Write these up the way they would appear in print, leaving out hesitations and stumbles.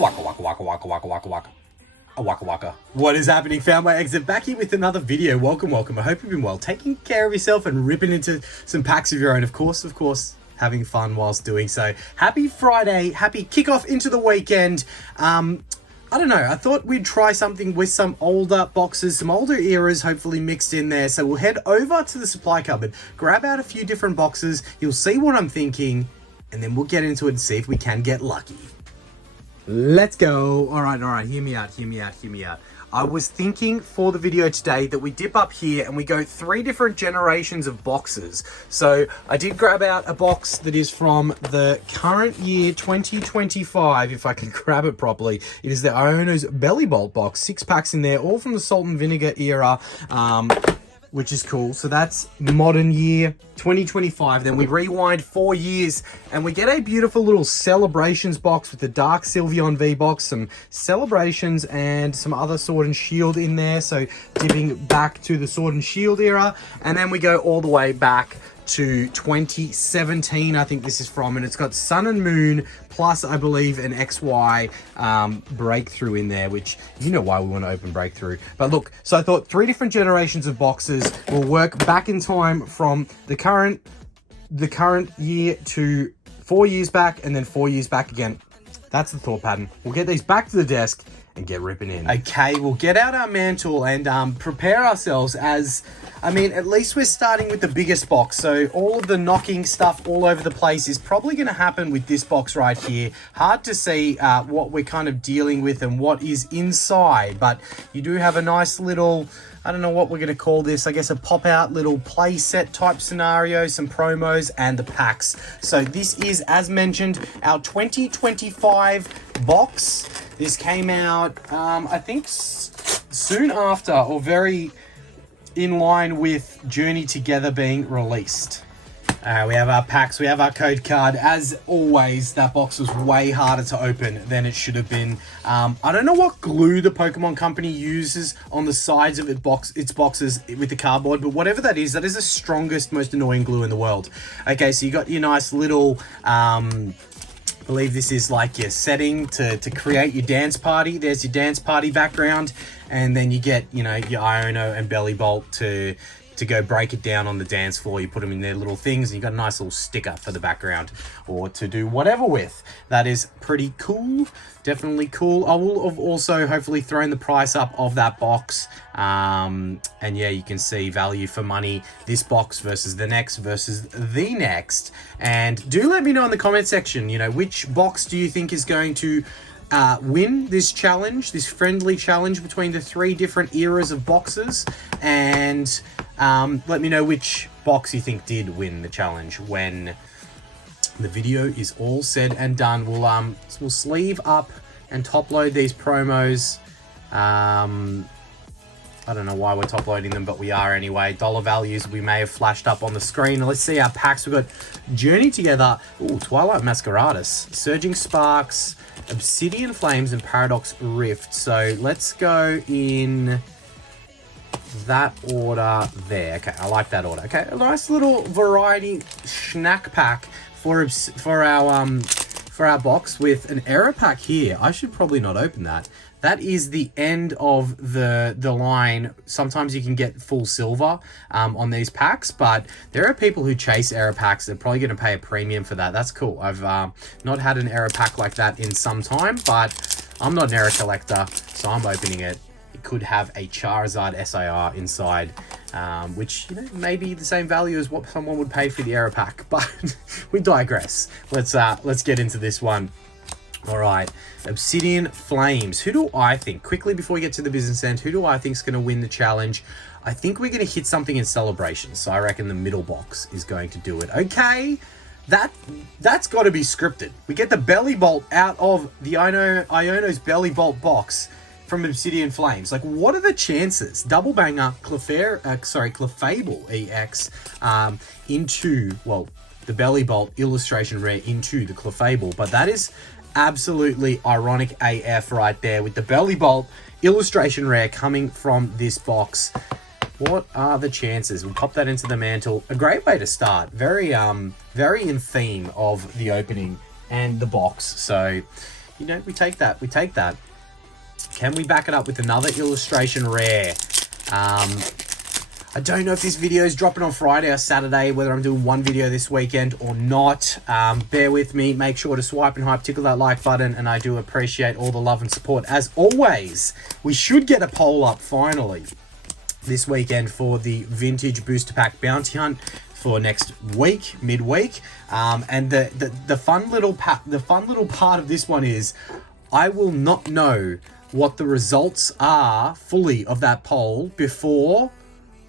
Waka waka waka waka waka waka waka. Waka waka. What is happening? Found my exit back here with another video. Welcome. I hope you've been well, taking care of yourself and ripping into some packs of your own. Of course, having fun whilst doing so. Happy Friday. Happy kickoff into the weekend. I don't know. I thought we'd try something with some older boxes, some older eras, hopefully mixed in there. So we'll head over to the supply cupboard, grab out a few different boxes. You'll see what I'm thinking, and then we'll get into it and see if we can get lucky. Let's go. All right. Hear me out. I was thinking for the video today that we dip up here and we go 3 different generations of boxes. So I did grab out a box that is from the current year 2025, if I can grab it properly. It is the Iono's Belly Bolt box, 6 packs in there, all from the Salt and Vinegar era. Which is cool. So that's modern year 2025. Then we rewind 4 years and we get a beautiful little celebrations box with the dark Sylveon V box, some celebrations and some other Sword and Shield in there. So dipping back to the Sword and Shield era. And then we go all the way back to 2017, I think this is from, and it's got Sun and Moon plus, I believe, an XY breakthrough in there, which you know why we want to open breakthrough. But look, so I thought 3 different generations of boxes will work back in time from the current year to 4 years back, and then 4 years back again. That's the thought pattern. We'll get these back to the desk and get ripping in. Okay, we'll get out our mantle and prepare ourselves as, I mean, at least we're starting with the biggest box. So all of the knocking stuff all over the place is probably going to happen with this box right here. Hard to see what we're kind of dealing with and what is inside, but you do have a nice little, I don't know what we're going to call this, I guess a pop-out little play set type scenario, some promos, and the packs. So this is, as mentioned, our 2025 box. This came out, I think, soon after, or very in line with Journey Together being released. We have our packs, we have our code card. As always, that box was way harder to open than it should have been. I don't know what glue the Pokemon company uses on the sides of its boxes with the cardboard, but whatever that is the strongest, most annoying glue in the world. Okay, so you got your nice little, I believe this is like your setting to create your dance party. There's your dance party background, and then you get, you know, your Iono and Belly Bolt to go break it down on the dance floor. You put them in their little things and you got a nice little sticker for the background or to do whatever with. That is pretty cool. Definitely cool. I will have also hopefully thrown the price up of that box. And yeah, you can see value for money, this box versus the next versus the next. And do let me know in the comment section, you know, which box do you think is going to win this challenge, this friendly challenge between the 3 different eras of boxes, and let me know which box you think did win the challenge when the video is all said and done. We'll sleeve up and top load these promos. I don't know why we're top loading them, but we are anyway. Dollar values we may have flashed up on the screen. Let's see our packs. We've got Journey Together, Twilight Masqueradus, Surging Sparks, Obsidian Flames, and Paradox Rift. So let's go in that order there. Okay, I like that order. Okay, a nice little variety snack pack for our box with an error pack here. I should probably not open that. That is the end of the line. Sometimes you can get full silver on these packs, but there are people who chase error packs. They're probably going to pay a premium for that. That's cool. I've not had an error pack like that in some time, but I'm not an error collector, so I'm opening it. It could have a Charizard SIR inside, which, you know, may be the same value as what someone would pay for the error pack, but we digress. Let's get into this one. All right, Obsidian Flames. Who do I think, quickly before we get to the business end, who do I think is going to win the challenge? I think we're going to hit something in Celebration, so I reckon the middle box is going to do it. Okay, that's got to be scripted. We get the Belly Bolt out of the Iono's Belly Bolt box from Obsidian Flames. Like, what are the chances? Double banger, Clefable EX into, well, the Belly Bolt illustration rare into the Clefable, but that is absolutely ironic AF right there with the Belly Bolt illustration rare coming from this box. What are the chances? We'll pop that into the mantle. A great way to start. Very in theme of the opening and the box. So you know, we take that. We take that. Can we back it up with another illustration rare? I don't know if this video is dropping on Friday or Saturday, whether I'm doing one video this weekend or not. Bear with me. Make sure to swipe and hype, tickle that like button, and I do appreciate all the love and support. As always, we should get a poll up finally this weekend for the Vintage Booster Pack Bounty Hunt for next week, midweek. And the fun little part of this one is I will not know what the results are fully of that poll before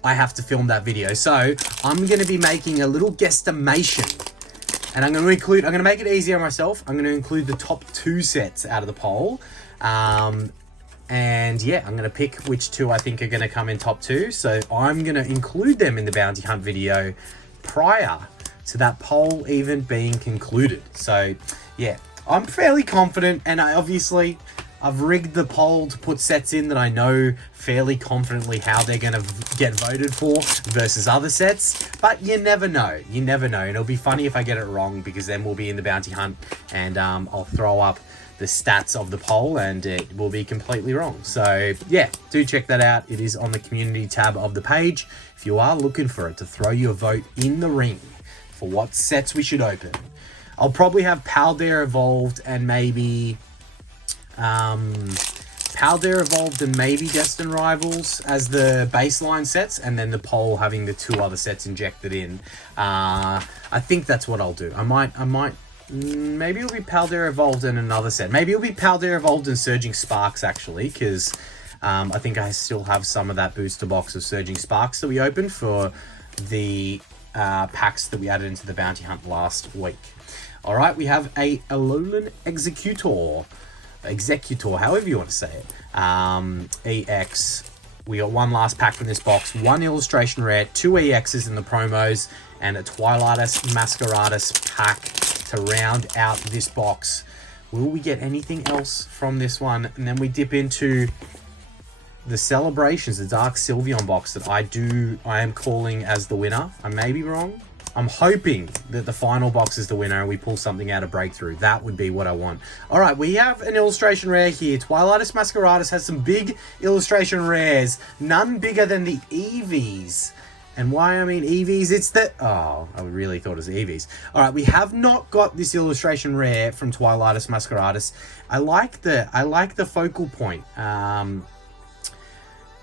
I have to film that video. So I'm going to be making a little guesstimation, and I'm going to make it easier on myself. I'm going to include the top 2 sets out of the poll. And yeah, I'm going to pick which 2 I think are going to come in top 2. So I'm going to include them in the bounty hunt video prior to that poll even being concluded. So yeah, I'm fairly confident, and I've rigged the poll to put sets in that I know fairly confidently how they're going to get voted for versus other sets. But you never know. You never know. And it'll be funny if I get it wrong, because then we'll be in the bounty hunt and I'll throw up the stats of the poll and it will be completely wrong. So yeah, do check that out. It is on the community tab of the page if you are looking for it to throw your vote in the ring for what sets we should open. I'll probably have Paldare Evolved and maybe Paldare Evolved and maybe Destined Rivals as the baseline sets, and then the poll having the 2 other sets injected in. I think that's what I'll do. I might maybe it'll be Paldare Evolved and another set. Maybe it'll be Paldare Evolved and Surging Sparks, actually, because I think I still have some of that booster box of Surging Sparks that we opened for the packs that we added into the bounty hunt last week. All right, we have a Alolan Executor, however you want to say it. EX. We got 1 last pack from this box, 1 illustration rare, 2 EXs in the promos, and a Twilightus Masqueradus pack to round out this box. Will we get anything else from this one? And then we dip into the Celebrations, the Dark Sylveon box that I am calling as the winner. I may be wrong. I'm hoping that the final box is the winner and we pull something out of Breakthrough. That would be what I want. All right, we have an illustration rare here. Twilightus Masqueradus has some big illustration rares. None bigger than the EVs. And why I mean EVs, it's the... Oh, I really thought it was EVs. All right, we have not got this illustration rare from Twilightus Masqueradus. I like the focal point.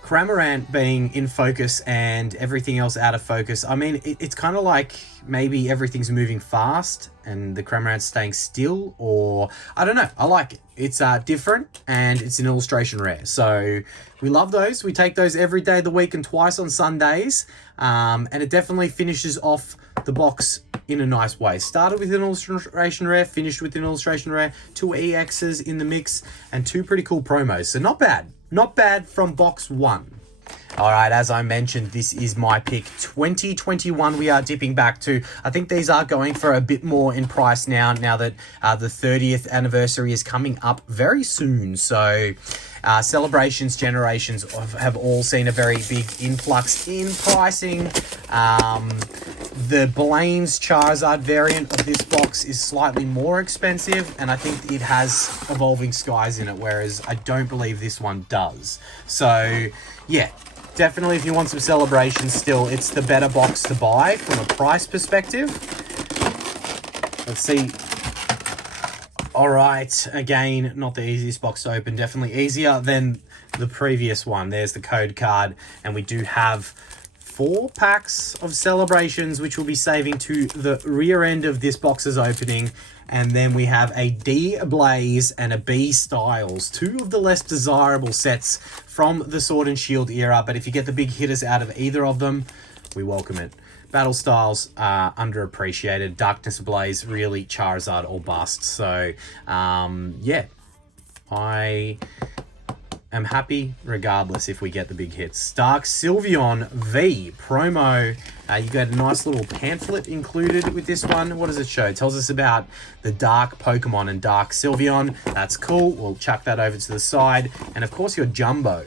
Cramorant being in focus and everything else out of focus. I mean, it's kind of like maybe everything's moving fast and the Cramorant's staying still, or I don't know. I like it. It's different and it's an illustration rare. So we love those. We take those every day of the week and twice on Sundays. And it definitely finishes off the box in a nice way. Started with an illustration rare, finished with an illustration rare, 2 EXs in the mix, and 2 pretty cool promos. So not bad. Not bad from box 1. All right, as I mentioned, this is my pick. 2021 we are dipping back to. I think these are going for a bit more in price now that the 30th anniversary is coming up very soon. So Celebrations, Generations have all seen a very big influx in pricing. The Blaine's Charizard variant of this box is slightly more expensive, and I think it has Evolving Skies in it, whereas I don't believe this one does. So yeah, definitely if you want some Celebrations still, it's the better box to buy from a price perspective. Let's see. All right, again, not the easiest box to open, definitely easier than the previous one. There's the code card, and we do have 4 packs of Celebrations, which we'll be saving to the rear end of this box's opening. And then we have a D Blaze and a B Styles, 2 of the less desirable sets from the Sword and Shield era. But if you get the big hitters out of either of them, we welcome it. Battle Styles are underappreciated. Darkness Ablaze, really Charizard or bust. So, yeah, I am happy regardless if we get the big hits. Dark Sylveon V promo. You got a nice little pamphlet included with this one. What does it show? It tells us about the Dark Pokemon and Dark Sylveon. That's cool. We'll chuck that over to the side. And of course, your Jumbo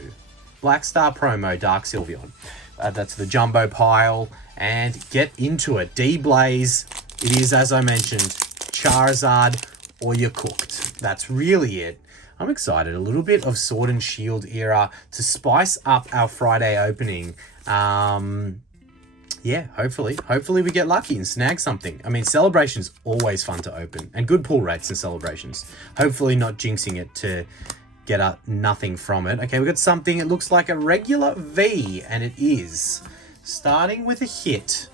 Black Star promo Dark Sylveon. That's the Jumbo pile. And get into it. D Blaze. It is, as I mentioned, Charizard or you're cooked. that's really it. I'm excited. A little bit of Sword and Shield era to spice up our Friday opening. Yeah, hopefully we get lucky and snag something. I mean, Celebration's always fun to open, and good pull rates in Celebrations. Hopefully not jinxing it to get nothing from it. Okay, we got something. It looks like a regular V, and it is. Starting with a hit.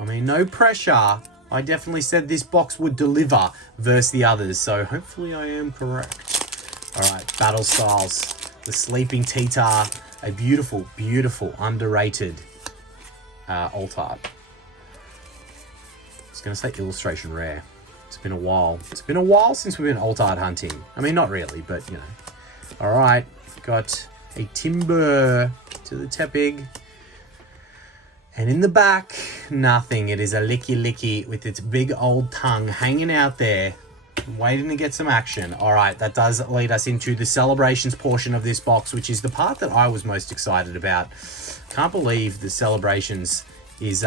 I mean, no pressure. I definitely said this box would deliver versus the others, so hopefully I am correct. All right, Battle Styles. The Sleeping T-Tar. A beautiful, beautiful, underrated alt art. I was going to say illustration rare. It's been a while. It's been a while since we've been alt art hunting. I mean, not really, but, you know. All right. Got a Timber to the Tepig. And in the back, nothing. It is a Licky with its big old tongue hanging out there, waiting to get some action. All right, that does lead us into the Celebrations portion of this box, which is the part that I was most excited about. Can't believe the Celebrations is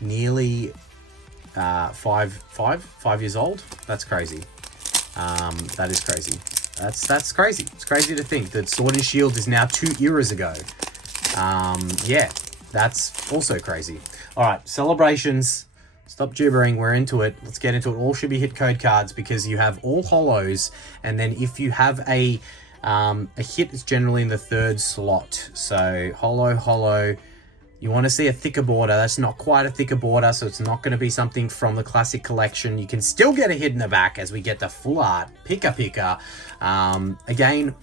nearly 5 years old. That's crazy. That is crazy. That's crazy. It's crazy to think that Sword and Shield is now 2 eras ago. Yeah, that's also crazy. All right, Celebrations. Stop gibbering, we're into it. Let's get into it. All should be hit code cards because you have all holos, and then if you have a hit, it's generally in the third slot. So holo. You want to see a thicker border. That's not quite a thicker border, so it's not going to be something from the classic collection. You can still get a hit in the back as we get the full art picker. Again,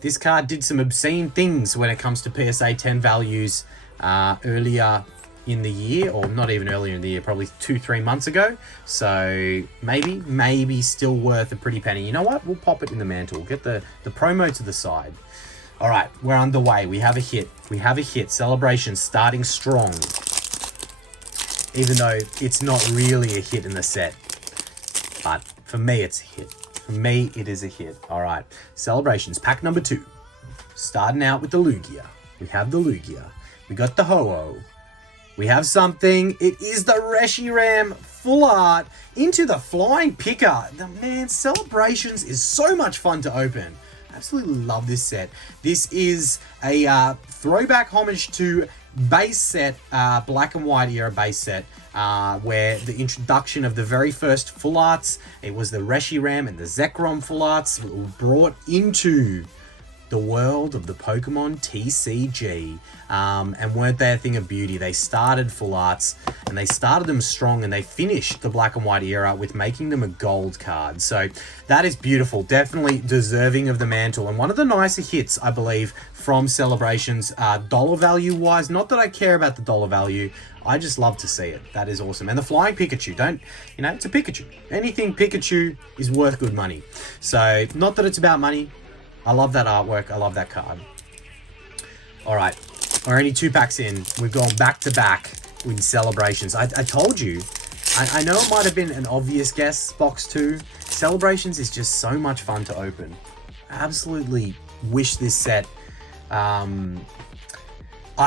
this card did some obscene things when it comes to PSA 10 values earlier in the year, or not even earlier in the year, probably 2-3 months ago. So maybe still worth a pretty penny. You know what? We'll pop it in the mantle. We'll get the promo to the side. All right, we're underway. We have a hit. Celebrations starting strong, even though it's not really a hit in the set. But for me, it's a hit. For me, it is a hit. All right, Celebrations pack number 2. Starting out with the Lugia. We have the Lugia. We got the Ho-Oh. We have something. It is the Reshiram full art into the Flying Picker. Man, Celebrations is so much fun to open. Absolutely love this set. This is a throwback homage to base set, black and white era base set, where the introduction of the very first full arts, it was the Reshiram and the Zekrom full arts were brought into the world of the Pokemon TCG, and weren't they a thing of beauty? They started full arts, and they started them strong, and they finished the black and white era with making them a gold card. So that is beautiful, definitely deserving of the mantle, and one of the nicer hits, I believe, from Celebrations, dollar value wise. Not that I care about the dollar value, I just love to see it. That is awesome. And the Flying Pikachu, it's a Pikachu. Anything Pikachu is worth good money. So not that it's about money. I love that artwork. I love that card. All right. We're only 2 packs in. We've gone back to back with Celebrations. I told you. I know it might have been an obvious guess, box 2. Celebrations is just so much fun to open. I absolutely wish this set... I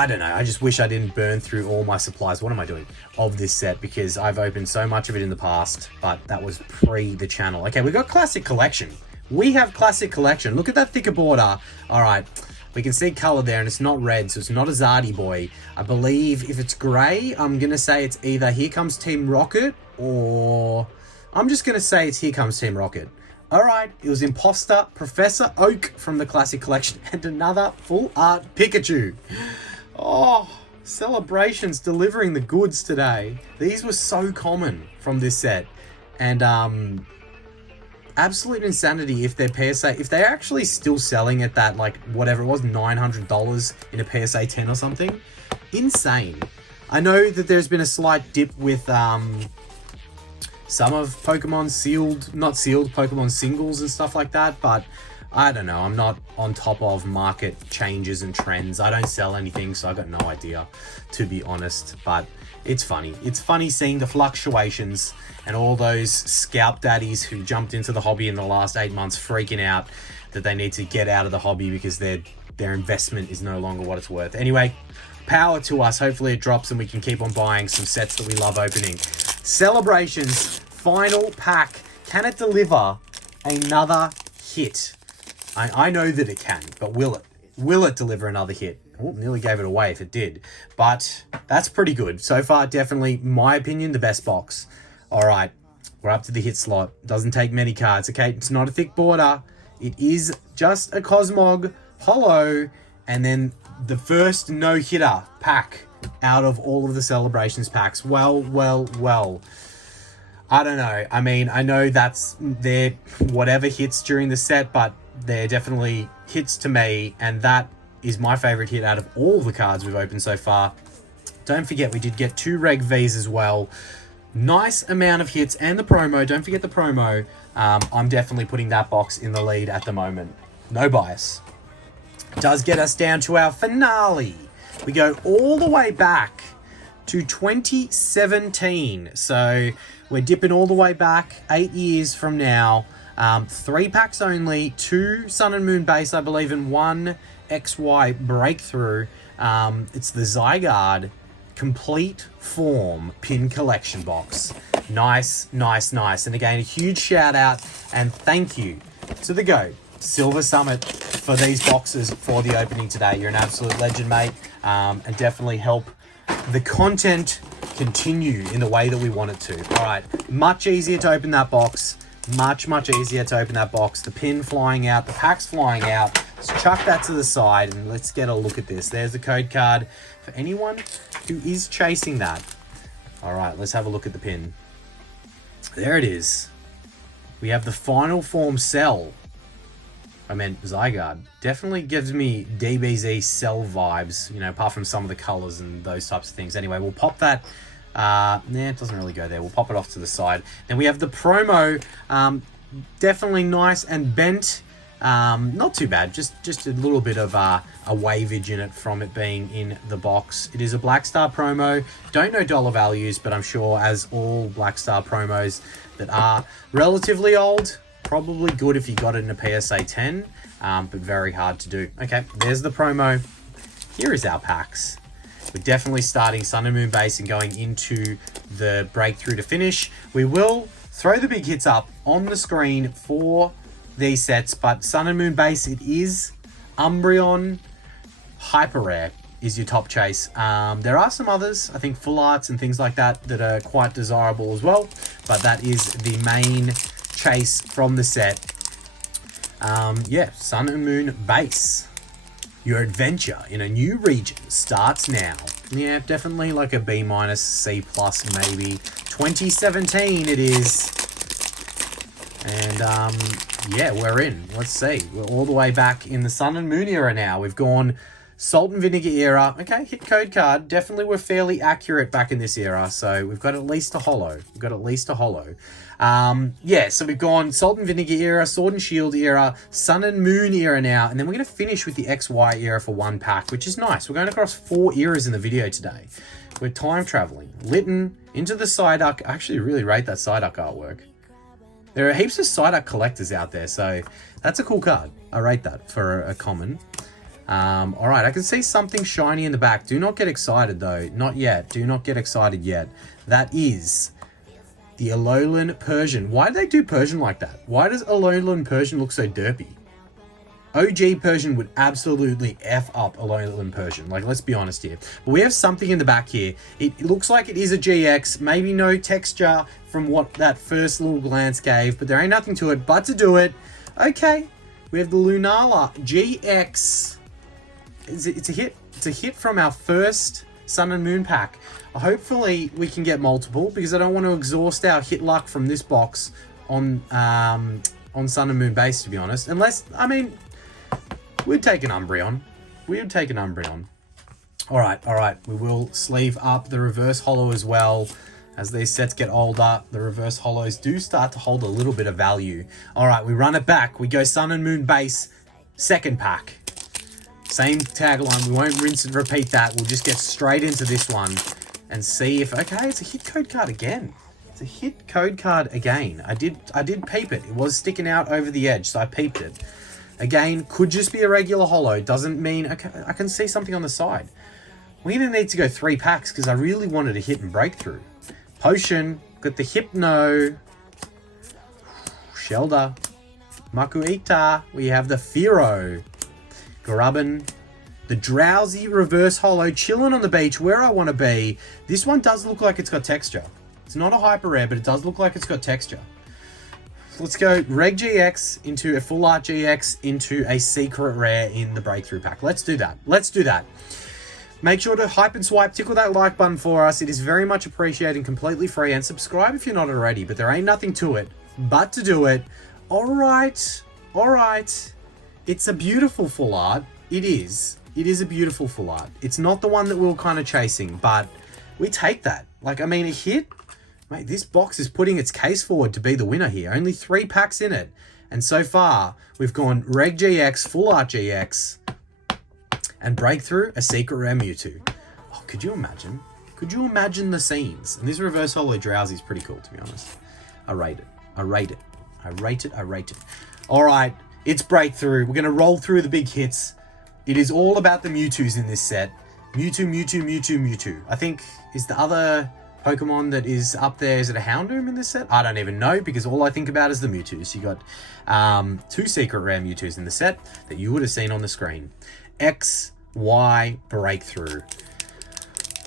don't know. I just wish I didn't burn through all my supplies. What am I doing? Of this set, because I've opened so much of it in the past, but that was pre the channel. Okay, we got Classic Collection. We have Classic Collection. Look at that thicker border. All right. We can see color there, and it's not red, so it's not a Zardy boy. I believe if it's gray, I'm going to say it's either Here Comes Team Rocket, or I'm just going to say it's Here Comes Team Rocket. All right. It was Imposter, Professor Oak from the Classic Collection, and another full art Pikachu. Oh, Celebrations delivering the goods today. These were so common from this set, and absolute insanity if their PSA, if they're actually still selling at that, like, whatever it was, $900 in a PSA 10 or something. Insane. I know that there's been a slight dip with some of Pokemon sealed, not sealed, Pokemon singles and stuff like that, but I don't know. I'm not on top of market changes and trends. I don't sell anything, so I got no idea, to be honest, but it's funny. It's funny seeing the fluctuations and all those scalp daddies who jumped into the hobby in the last 8 months freaking out that they need to get out of the hobby because their investment is no longer what it's worth. Anyway, power to us. Hopefully it drops and we can keep on buying some sets that we love opening. Celebrations final pack. Can it deliver another hit? I know that it can, but will it? Will it deliver another hit? Oh, nearly gave it away if it did. But that's pretty good. So far, definitely, my opinion, the best box. All right, we're up to the hit slot. Doesn't take many cards, okay? It's not a thick border. It is just a Cosmog holo, and then the first no-hitter pack out of all of the Celebrations packs. Well. I don't know. I mean, I know that's their whatever hits during the set, but they're definitely hits to me, and that is my favorite hit out of all the cards we've opened so far. Don't forget, we did get 2 Reg Vs as well. Nice amount of hits, and the promo. Don't forget the promo. I'm definitely putting that box in the lead at the moment. No bias. Does get us down to our finale. We go all the way back to 2017. So we're dipping all the way back 8 years from now. 3 packs only, 2 Sun and Moon base, I believe, and 1 XY breakthrough. It's the Zygarde complete form pin collection box. Nice. And again, a huge shout out and thank you to the GOAT, Silver Summit, for these boxes for the opening today. You're an absolute legend, mate, and definitely help the content continue in the way that we want it to. All right, much easier to open that box. Much easier to open that box. The pin flying out, the packs flying out. Let's chuck that to the side and let's get a look at this. There's the code card for anyone who is chasing that. All right, let's have a look at the pin. There it is. We have the final form Cell. I meant Zygarde. Definitely gives me DBZ Cell vibes, you know, apart from some of the colors and those types of things. Anyway, we'll pop that. It doesn't really go there. We'll pop it off to the side. Then we have the promo. Definitely nice and bent. Not too bad. Just a little bit of a wavage in it from it being in the box. It is a Black Star promo. Don't know dollar values, but I'm sure as all Black Star promos that are relatively old, probably good if you got it in a PSA 10, but very hard to do. Okay, there's the promo. Here is our packs. We're definitely starting Sun and Moon base and going into the breakthrough to finish. We will throw the big hits up on the screen for these sets, but Sun and Moon base, it is Umbreon Hyper Rare is your top chase. There are some others, I think full arts and things like that, that are quite desirable as well, but that is the main chase from the set. Yeah, Sun and Moon base. Your adventure in a new region starts now. Yeah, definitely like a B-, C+, maybe. 2017 it is. And, yeah, we're in. Let's see. We're all the way back in the Sun and Moon era now. We've gone Salt and Vinegar era. Okay, hit code card. Definitely we're fairly accurate back in this era. So we've got at least a holo. Yeah, so we've gone Salt and Vinegar era, Sword and Shield era, Sun and Moon era now, and then we're going to finish with the XY era for 1 pack, which is nice. We're going across 4 eras in the video today. We're time traveling. Litten into the Psyduck. I actually really rate that Psyduck artwork. There are heaps of Psyduck collectors out there, so that's a cool card. I rate that for a common. All right, I can see something shiny in the back. Do not get excited, though. Not yet. Do not get excited yet. That is the Alolan Persian. Why do they do Persian like that? Why does Alolan Persian look so derpy? OG Persian would absolutely F up Alolan Persian. Like, let's be honest here. But we have something in the back here. It looks like it is a GX. Maybe no texture from what that first little glance gave, but there ain't nothing to it but to do it. Okay, we have the Lunala GX. It's a hit. It's a hit from our first Sun and Moon pack. Hopefully we can get multiple, because I don't want to exhaust our hit luck from this box on Sun and Moon base, to be honest. Unless, I mean, we'd take an Umbreon. All right. We will sleeve up the reverse holo as well. As these sets get older, the reverse holos do start to hold a little bit of value. All right, we run it back. We go Sun and Moon base, 2nd pack. Same tagline. We won't rinse and repeat that. We'll just get straight into this one and see if... Okay, it's a hit code card again. It's a hit code card again. I did peep it. It was sticking out over the edge, so I peeped it. Again, could just be a regular holo. Doesn't mean... Okay, I can see something on the side. We're going to need to go 3 packs because I really wanted a hit and breakthrough. Potion. Got the Hypno. Shelder, Makuita. We have the Firo, Grubbin, the Drowsy Reverse Holo, chilling on the beach where I want to be. This one does look like it's got texture. It's not a hyper rare, but it does look like it's got texture. Let's go Reg GX into a Full Art GX into a secret rare in the breakthrough pack. Let's do that. Let's do that. Make sure to hype and swipe, tickle that like button for us. It is very much appreciated and completely free. And subscribe if you're not already, but there ain't nothing to it but to do it. All right. All right. It's a beautiful Full Art. It is. It is a beautiful Full Art. It's not the one that we were kind of chasing, but we take that. Like, I mean, a hit. Mate, this box is putting its case forward to be the winner here. Only 3 packs in it. And so far, we've gone Reg GX, Full Art GX, and Breakthrough, a Secret Rare Mewtwo. Oh, could you imagine? Could you imagine the scenes? And this Reverse Holo Drowsy is pretty cool, to be honest. I rate it. I rate it. I rate it. I rate it. All right, it's Breakthrough. We're going to roll through the big hits. It is all about the Mewtwo's in this set. Mewtwo, Mewtwo, Mewtwo, Mewtwo. I think, is the other Pokemon that is up there, is it a Houndoom in this set? I don't even know, because all I think about is the Mewtwo's. You got 2 Secret Rare Mewtwo's in the set that you would have seen on the screen. X, Y, Breakthrough.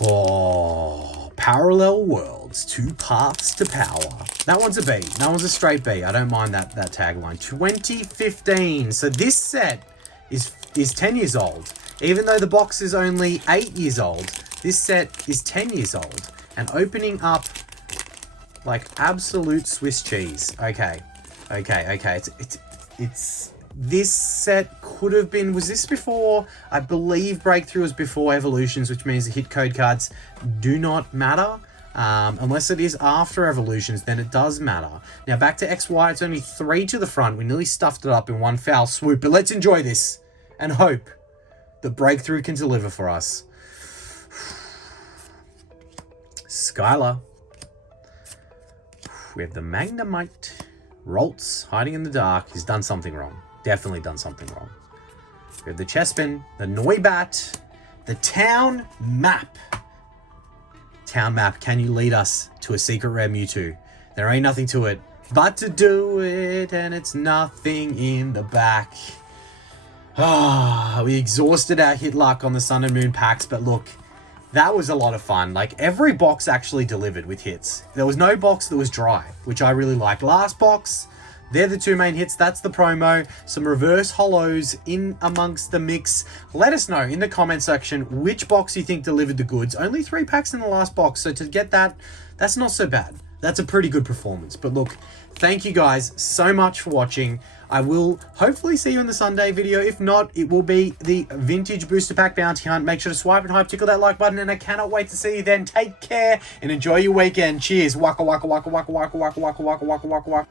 Oh, Parallel Worlds, 2 paths to power. That one's a B. That one's a straight B. I don't mind that tagline. 2015. So this set is 10 years old. Even though the box is only 8 years old, this set is 10 years old. And opening up like absolute Swiss cheese. Okay. It's this set could have been, was this before? I believe Breakthrough was before Evolutions, which means the hit code cards do not matter. Unless it is after Evolutions, then it does matter. Now back to XY, it's only 3 to the front. We nearly stuffed it up in one foul swoop, but let's enjoy this and hope that Breakthrough can deliver for us. Skylar. We have the Magnemite. Roltz, hiding in the dark. He's done something wrong. Definitely done something wrong. We have the Chespin, the Noibat, the Town Map. Town Map, can you lead us to a secret rare Mewtwo? There ain't nothing to it but to do it, and it's nothing in the back. We exhausted our hit luck on the Sun and Moon packs, but look, that was a lot of fun. Like, every box actually delivered with hits. There was no box that was dry, which I really liked. Last box, they're the 2 main hits. That's the promo. Some reverse holos in amongst the mix. Let us know in the comment section which box you think delivered the goods. Only 3 packs in the last box, so to get that, that's not so bad. That's a pretty good performance. But look, thank you guys so much for watching. I will hopefully see you in the Sunday video. If not, it will be the Vintage Booster Pack Bounty Hunt. Make sure to swipe and hype, tickle that like button, and I cannot wait to see you then. Take care and enjoy your weekend. Cheers. Waka waka waka waka waka waka waka waka waka waka waka.